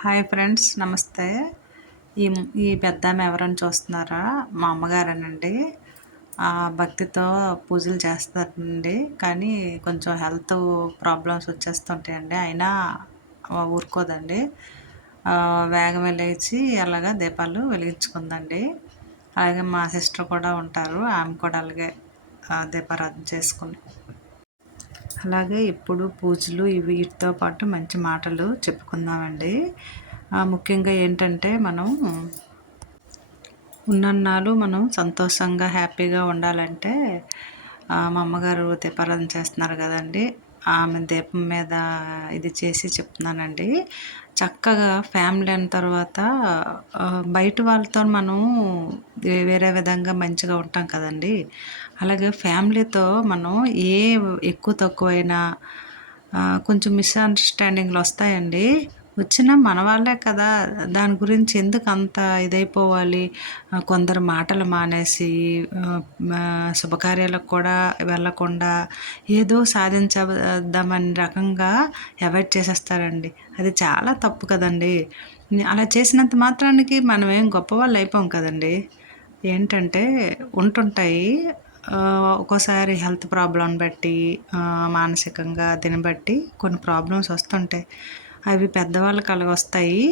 Hi friends నమస్తే. ఈ ఈ పెద్దామె ఎవరని చూస్తున్నారా? మా అమ్మగారేనండి. ఆ, భక్తితో పూజలు చేస్తారండి. కానీ కొంచెం హెల్త్ ప్రాబ్లమ్స్ వచ్చేస్తుంటాయండి. అయినా ఊరుకోదండి. వేగం వేగమే అలాగా దీపాలు వెలిగించుకుందండి. అలాగే మా సిస్టర్ కూడా ఉంటారు. ఆమె కూడా అలాగే దీపారాధన చేసుకుని. అలాగే ఇప్పుడు పూజలు ఇవి వీటితో పాటు మంచి మాటలు చెప్పుకుందామండి. ముఖ్యంగా ఏంటంటే మనం ఉన్నన్నాళ్ళు మనం సంతోషంగా హ్యాపీగా ఉండాలంటే మా అమ్మగారు దీపారాధన చేస్తున్నారు కదండి. ఆమె దీపం మీద ఇది చేసి చెప్తున్నానండి. చక్కగా ఫ్యామిలీ అయిన తర్వాత బయట వాళ్ళతో మనం వేరే విధంగా మంచిగా ఉంటాం కదండి. అలాగే ఫ్యామిలీతో మనం ఏ ఎక్కువ తక్కువైనా కొంచెం మిస్అండర్స్టాండింగ్లు వస్తాయండి. వచ్చినా మన వాళ్ళే కదా. దాని గురించి ఎందుకు అంత ఇదైపోవాలి? కొందరు మాటలు మానేసి శుభకార్యాలకు కూడా వెళ్ళకుండా ఏదో సాధించదామని రకంగా అవాయిడ్ చేసేస్తారండి. అది చాలా తప్పు కదండి. అలా చేసినంత మాత్రానికి మనం ఏం గొప్పవాళ్ళు అయిపోం కదండి. ఏంటంటే ఉంటుంటాయి. ఒక్కోసారి హెల్త్ ప్రాబ్లం బట్టి మానసికంగా దీన్ని బట్టి కొన్ని ప్రాబ్లమ్స్ వస్తుంటాయి. అవి పెద్దవాళ్ళకి అలాగ వస్తాయి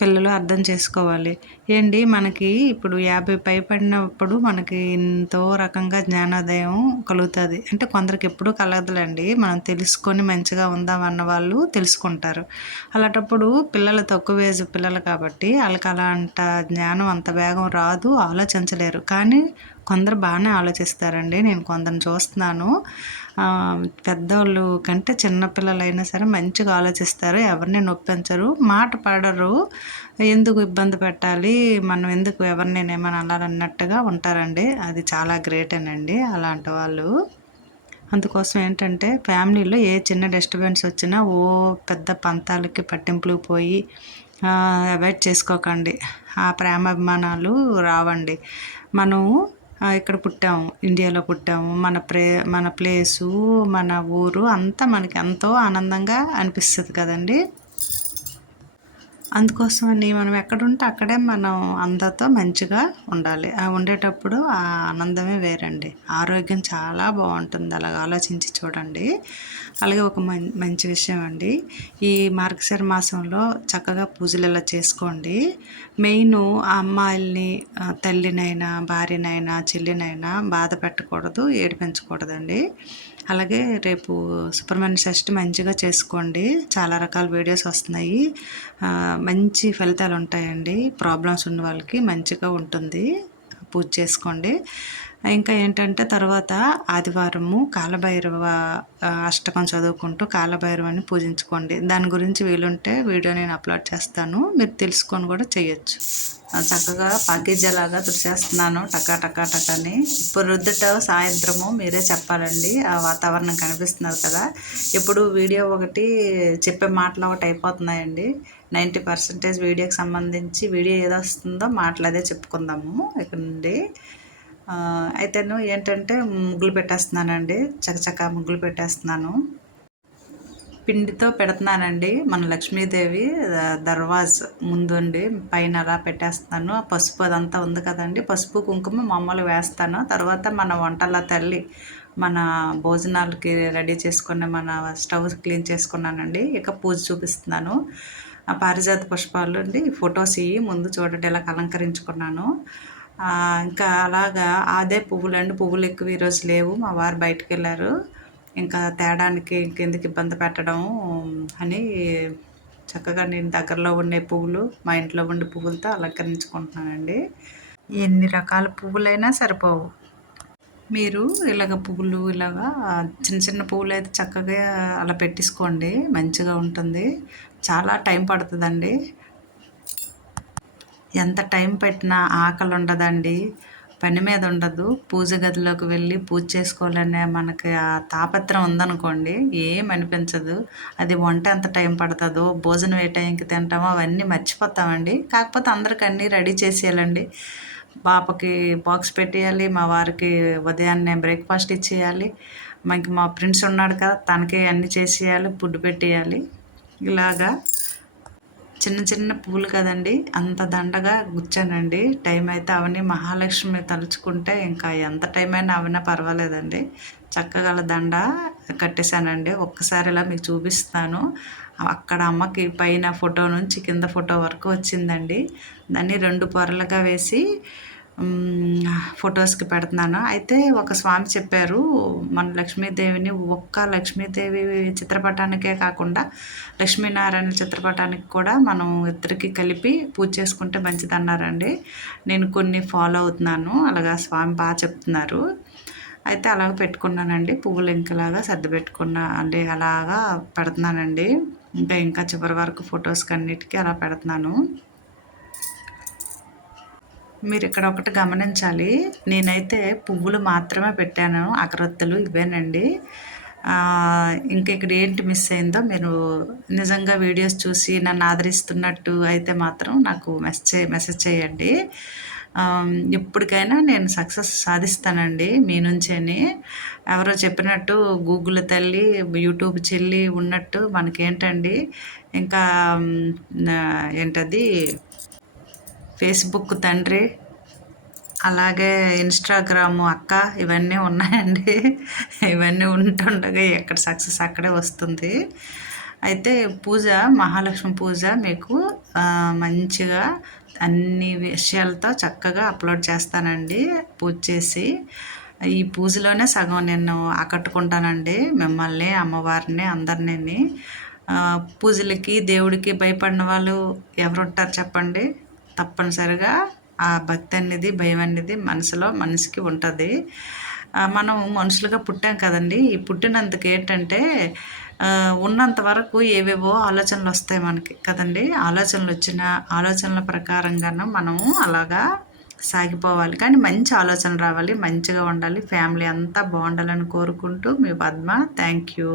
పిల్లలు అర్థం చేసుకోవాలి. ఏంటి? మనకి ఇప్పుడు యాభై పైపడినప్పుడు మనకి ఎంతో రకంగా జ్ఞానోదయం కలుగుతుంది. అంటే కొందరికి ఎప్పుడూ కలగదులేండి. మనం తెలుసుకొని మంచిగా ఉందామన్న వాళ్ళు తెలుసుకుంటారు. అలాంటప్పుడు పిల్లలు తక్కువ ఏజ్ పిల్లలు కాబట్టి వాళ్ళకి అలాంటి జ్ఞానం అంత వేగం రాదు ఆలోచించలేరు. కానీ కొందరు బాగానే ఆలోచిస్తారండి. నేను కొందరిని చూస్తున్నాను. పెద్దవాళ్ళు కంటే చిన్నపిల్లలైనా సరే మంచిగా ఆలోచిస్తారు. ఎవరిని నొప్పించరు. మాట పడరు. ఎందుకు ఇబ్బంది పెట్టాలి? మనం ఎందుకు ఎవరిని ఏమైనా అనాలన్నట్టుగా ఉంటారండి. అది చాలా గ్రేటేనండి అలాంటి వాళ్ళు. అందుకోసం ఏంటంటే ఫ్యామిలీలో ఏ చిన్న డిస్టర్బెన్స్ వచ్చినా ఓ పెద్ద పంతాలకి పట్టింపులు పోయి అవాయిడ్ చేసుకోకండి. ఆ ప్రేమాభిమానాలు రావండి. మనం ఇక్కడ పుట్టాము? ఇండియాలో పుట్టాము. మన ప్రే మన ప్లేసు మన ఊరు అంతా మనకి ఎంతో ఆనందంగా అనిపిస్తుంది కదండి. అందుకోసమని మనం ఎక్కడుంటే అక్కడే మనం అందరితో మంచిగా ఉండాలి. ఆ ఉండేటప్పుడు ఆ ఆనందమే వేరండి. ఆరోగ్యం చాలా బాగుంటుంది. అలాగ ఆలోచించి చూడండి. అలాగే ఒక మం- మంచి విషయం అండి. ఈ మార్గశిర మాసంలో చక్కగా పూజలు ఇలా చేసుకోండి. మెయిన్ ఆ అమ్మాయిల్ని తల్లినైనా భార్యనైనా చెల్లినైనా బాధ పెట్టకూడదు ఏడిపించకూడదండి. అలాగే రేపు సుబ్రహ్మణ్య షష్ఠి మంచిగా చేసుకోండి. చాలా రకాల వీడియోస్ వస్తున్నాయి. మంచి ఫలితాలు ఉంటాయండి. ప్రాబ్లమ్స్ ఉన్న వాళ్ళకి మంచిగా ఉంటుంది. పూజ చేసుకోండి. ఇంకా ఏంటంటే తర్వాత ఆదివారము కాలభైరవ అష్టకం చదువుకుంటూ కాలభైరవాన్ని పూజించుకోండి. దాని గురించి వీలుంటే వీడియో నేను అప్లోడ్ చేస్తాను. మీరు తెలుసుకొని కూడా చేయొచ్చు. చక్కగా పాకిజలాగా తుడిచేస్తున్నాను. టకా టకా టకాని. ఇప్పుడు రుద్దుట సాయంత్రము మీరే చెప్పాలండి. ఆ వాతావరణం కనిపిస్తున్నారు కదా. ఇప్పుడు వీడియో ఒకటి చెప్పే మాటలు ఒకటి అయిపోతున్నాయండి. నైంటీ పర్సెంటేజ్ వీడియోకి సంబంధించి వీడియో ఏదో వస్తుందో మాటలు అదే చెప్పుకుందాము. ఇక్కడ నుండి అయితేను ఏంటంటే ముగ్గులు పెట్టేస్తున్నానండి. చకచకా ముగ్గులు పెట్టేస్తున్నాను. పిండితో పెడుతున్నానండి మన లక్ష్మీదేవి దర్వాజ్ ముందుండి పైన అలా పెట్టేస్తున్నాను. ఆ పసుపు అదంతా ఉంది కదండి. పసుపు కుంకుమ మామూలు వేస్తాను. తర్వాత మన వంటల తల్లి మన భోజనాలకి రెడీ చేసుకున్న మన స్టవ్ క్లీన్ చేసుకున్నానండి. ఇక పూజ చూపిస్తున్నాను. ఆ పారిజాత పుష్పాలు అండి. ఫొటోస్ ఇవి ముందు చూడండి ఇలా అలంకరించుకున్నాను. ఇంకా అలాగా అదే పువ్వులు అండి పువ్వులు ఎక్కువ ఈరోజు లేవు. మా వారు బయటకు వెళ్ళారు ఇంకా తేడానికి ఇంకెందుకు ఇబ్బంది పెట్టడం అని చక్కగా నేను దగ్గరలో ఉండే పువ్వులు మా ఇంట్లో ఉండే పువ్వులతో అలంకరించుకుంటున్నానండి. ఎన్ని రకాల పువ్వులైనా సరిపోవు. మీరు ఇలాగ పువ్వులు ఇలాగా చిన్న చిన్న పువ్వులు అయితే చక్కగా అలా పెట్టేసుకోండి. మంచిగా ఉంటుంది. చాలా టైం పడుతుందండి. ఎంత టైం పెట్టినా ఆకలి ఉండదండి పని మీద ఉండదు. పూజ గదిలోకి వెళ్ళి పూజ చేసుకోవాలనే మనకి ఆ తాపత్రం ఉందనుకోండి ఏం అనిపించదు. అది వంట ఎంత టైం పడుతుందో భోజనం ఏ టైంకి తింటామో అవన్నీ మర్చిపోతామండి. కాకపోతే అందరికి అన్నీ రెడీ చేసేయాలండి. పాపకి బాక్స్ పెట్టేయాలి మా వారికి ఉదయాన్నే బ్రేక్ఫాస్ట్ ఇచ్చేయాలి. మనకి మా ఫ్రెండ్స్ ఉన్నాడు కదా తనకి అన్నీ చేసేయాలి ఫుడ్ పెట్టేయాలి. ఇలాగా చిన్న చిన్న పూలు కదండి అంత దండగా గుచ్చానండి. టైం అయితే అవన్నీ మహాలక్ష్మి తలుచుకుంటే ఇంకా ఎంత టైం అయినా అవన్నా పర్వాలేదండి. చక్కగా దండ కట్టేశానండి. ఒక్కసారి ఇలా మీకు చూపిస్తాను. అక్కడ అమ్మకి పైన ఫోటో నుంచి కింద ఫోటో వరకు వచ్చిందండి. దాన్ని రెండు పొరలుగా వేసి ఫొటోస్కి పెడుతున్నాను. అయితే ఒక స్వామి చెప్పారు మన లక్ష్మీదేవిని ఒక్క లక్ష్మీదేవి చిత్రపటానికే కాకుండా లక్ష్మీనారాయణ చిత్రపటానికి కూడా మనం ఇద్దరికి కలిపి పూజ చేసుకుంటే మంచిదన్నారండి. నేను కొన్ని ఫాలో అవుతున్నాను అలాగా స్వామి బాగా చెప్తున్నారు. అయితే అలాగ పెట్టుకున్నానండి పువ్వులు ఇంకలాగా సర్ది పెట్టుకున్నా అంటే అలాగా పెడుతున్నానండి. ఇంకా ఇంకా చివరి వరకు ఫొటోస్కి అన్నిటికీ అలా పెడుతున్నాను. మీరు ఇక్కడ ఒకటి గమనించాలి. నేనైతే పువ్వులు మాత్రమే పెట్టాను. అగరొత్తులు ఇవేనండి. ఇంక ఇక్కడ ఏంటి మిస్ అయిందో మీరు నిజంగా వీడియోస్ చూసి నన్ను ఆదరిస్తున్నట్టు అయితే మాత్రం నాకు మెసేజ్ మెసేజ్ చేయండి. ఇప్పటికైనా నేను సక్సెస్ సాధిస్తానండి. మీ నుంచేని. ఎవరో చెప్పినట్టు గూగుల్ తల్లి యూట్యూబ్ చెల్లి ఉన్నట్టు మనకేంటండి? ఇంకా ఏంటది? ఫేస్బుక్ తండ్రి అలాగే ఇన్స్టాగ్రాము అక్క ఇవన్నీ ఉన్నాయండి. ఇవన్నీ ఉంటుండగా ఎక్కడ సక్సెస్ అక్కడే వస్తుంది. అయితే పూజ మహాలక్ష్మి పూజ మీకు మంచిగా అన్ని విషయాలతో చక్కగా అప్లోడ్ చేస్తానండి పూజ చేసి. ఈ పూజలోనే సగం నేను ఆకట్టుకుంటానండి మిమ్మల్ని అమ్మవారిని అందరినీ పూజలకి దేవుడికి భయపడిన వాళ్ళు ఎవరుంటారు చెప్పండి? తప్పనిసరిగా ఆ భక్తి అనేది భయం అనేది మనసులో మనిషికి ఉంటుంది. మనం మనుషులుగా పుట్టాం కదండి. ఈ పుట్టినందుకు ఏంటంటే ఉన్నంత వరకు ఏవేవో ఆలోచనలు వస్తాయి మనకి కదండి. ఆలోచనలు వచ్చిన ఆలోచనల ప్రకారంగాను మనము అలాగా సాగిపోవాలి. కానీ మంచి ఆలోచన రావాలి. మంచిగా ఉండాలి. ఫ్యామిలీ అంతా బాగుండాలని కోరుకుంటూ మీ పద్మ థ్యాంక్ యూ.